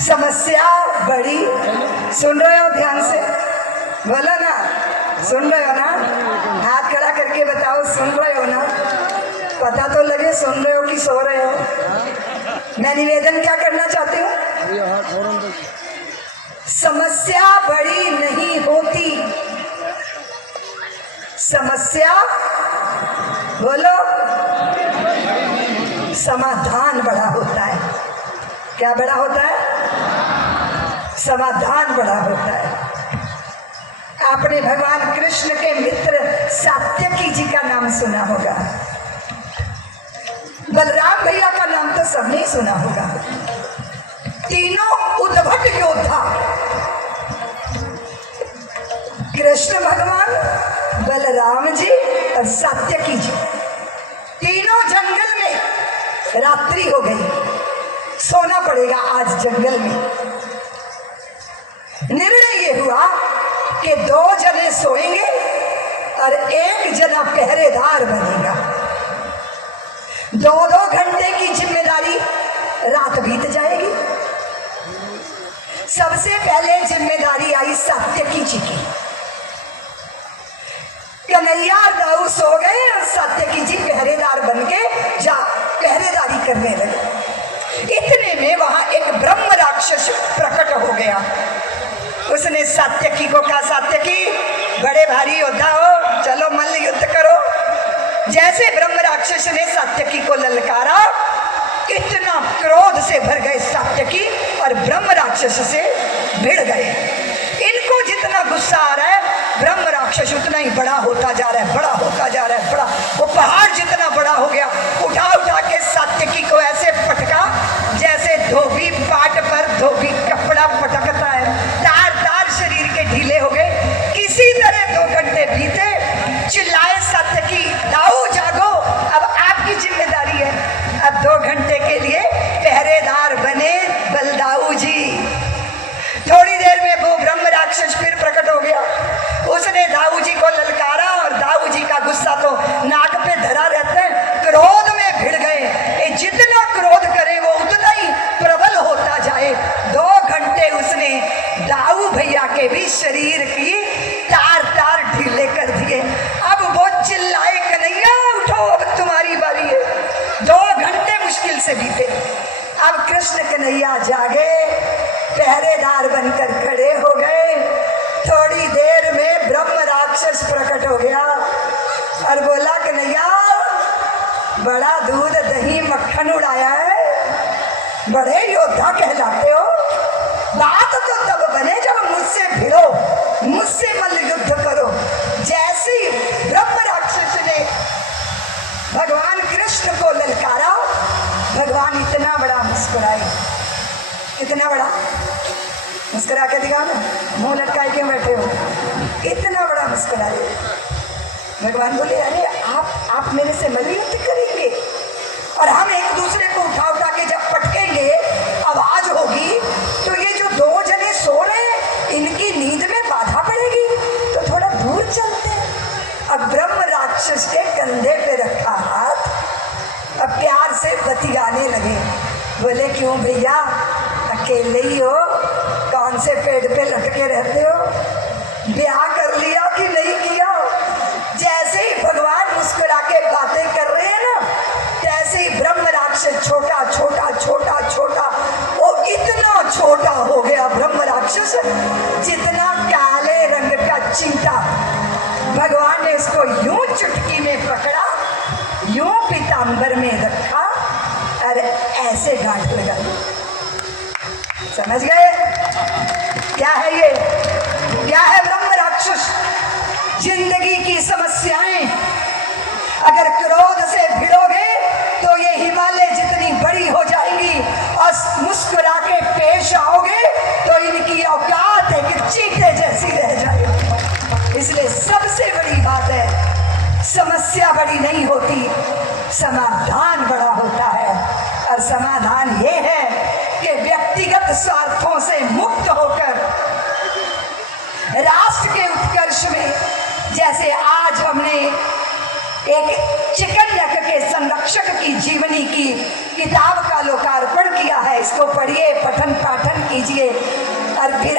समस्या बड़ी, सुन रहे हो ध्यान से, बोलो ना, सुन रहे हो ना, हाथ खड़ा करके बताओ सुन रहे हो ना, पता तो लगे सुन रहे हो कि सो रहे हो। मैं निवेदन क्या करना चाहती हूँ, समस्या बड़ी नहीं होती, समस्या बोलो समाधान बड़ा होता है। क्या बड़ा होता है? समाधान बड़ा होता है। आपने भगवान कृष्ण के मित्र सात्यकी जी का नाम सुना होगा, बलराम भैया का नाम तो सबने सुना होगा। तीनों उद्भट योद्धा, कृष्ण भगवान, बलराम जी और सात्यकी जी, तीनों जंगल में रात्रि हो गई, सोना पड़ेगा आज जंगल में। निर्णय ये हुआ कि 2 जने सोएंगे और 1 जना पहरेदार बनेगा। 2-2 घंटे की जिम्मेदारी, रात बीत जाएगी। सबसे पहले जिम्मेदारी आई सात्यकी जी की। कन्हैया दाऊ सो गए और सात्यकी जी पहरेदार बन के पहरेदारी करने लगे। इतने में वहां एक ब्रह्म राक्षस प्रकट हो गया। उसने सात्यकी को कहा, सात्यकी बड़े भारी योद्धा हो, चलो मल्ल युद्ध करो। जैसे ब्रह्म राक्षस ने सात्यकी को ललकारा, इतना क्रोध से भर गए सात्यकी और ब्रह्म राक्षस से भिड़ गए। इनको जितना गुस्सा आ रहा है, ब्रह्म राक्षस उतना ही बड़ा होता जा रहा है, बड़ा होता जा रहा है, बड़ा। वो पहाड़ जितना बड़ा हो गया, उठा उठा के सात्यकी को ऐसे पटका जैसे धोबी पाट पर धोबी कपड़ा पटकता है। तार तार शरीर के ढीले हो गए। किसी तरह 2 घंटे बीते। चिल्लाए सात्यकी, दाऊ जागो, अब आपकी जिम्मेदारी है। अब 2 घंटे के लिए पहरेदार बने बलदाऊ जी। थोड़ी देर में वो ब्रह्म राक्षस फिर प्रकट हो गया। उसने दाऊ जी को ललकारा और दाऊ जी का गुस्सा तो नाक पे धरा रहता है, क्रोध में भिड़ गए। जितना क्रोध करे वो उतना ही प्रबल होता जाए। 2 घंटे उसने दाऊ भैया के भी शरीर की तार तार ढीले कर दिए। अब वो चिल्लाए, कन्हैया उठो, अब तुम्हारी बारी है। 2 घंटे मुश्किल से बीते। अब कृष्ण कन्हैया जागे, पहरेदार बनकर खड़े हो गए। थोड़ी देर में ब्रह्म राक्षस प्रकट हो गया और बोला, कन्हैया बड़ा दूध दही मक्खन उड़ाया है, बड़े योद्धा कहलाते हो। बात तो तब बने जब मुझसे भिड़ो, मुझसे मल्ल युद्ध करो। जैसे ही ब्रह्म राक्षस ने भगवान कृष्ण को ललकारा, भगवान इतना बड़ा मुस्कुराए। कितना बड़ा मुस्कुरा के दिखाओ ना, मुंह लटकाए क्यों बैठे हो? इतना बड़ा मुस्कुराए। भगवान बोले, अरे आप मेरे से मल्ल युद्ध करेंगे और हम एक दूसरे को उठा उठा के जब पटकेंगे, आवाज होगी, तो ये जो 2 जने सो रहे हैं इनकी नींद में बाधा पड़ेगी, तो थोड़ा दूर चलते हैं। अब ब्रह्म राक्षस के कंधे पे रखा हाथ, अब प्यार से बतियाने लगे। बोले, क्यों भैया अकेले ही हो, कौन से पेड़ पे लटके रहते हो, ब्याह कर लिया कि नहीं किया? जैसे ही भगवान मुस्कुरा के बातें कर रहे हैं ना, तैसे ही ब्रह्म राक्षस छोटा छोटा छोटा छोटा, वो इतना छोटा हो गया ब्रह्म राक्षस जितना काले रंग का चींटा। भगवान ने इसको यूं चुटकी में पकड़ा, यूं पीतांबर में रखा और ऐसे गांठ लगाई। समझ गए क्या है ये? क्या है ब्रह्म राक्षस? जिंदगी की समस्याएं अगर क्रोध से भिड़ोगे तो ये हिमालय जितनी बड़ी हो जाएंगी, और मुस्कुरा के पेश आओगे तो इनकी औकात है कि चींटे जैसी रह जाएगी। इसलिए सबसे बड़ी बात है, समस्या बड़ी नहीं होती, समाधान बड़ा होता है। और समाधान ये है कि व्यक्तिगत स्वार्थों से मुक्त होकर राष्ट्र के उत्कर्ष में, जैसे आज हमने एक चिकन के संरक्षक की जीवनी की किताब का लोकार्पण किया है, इसको पढ़िए, पठन पाठन कीजिए। और फिर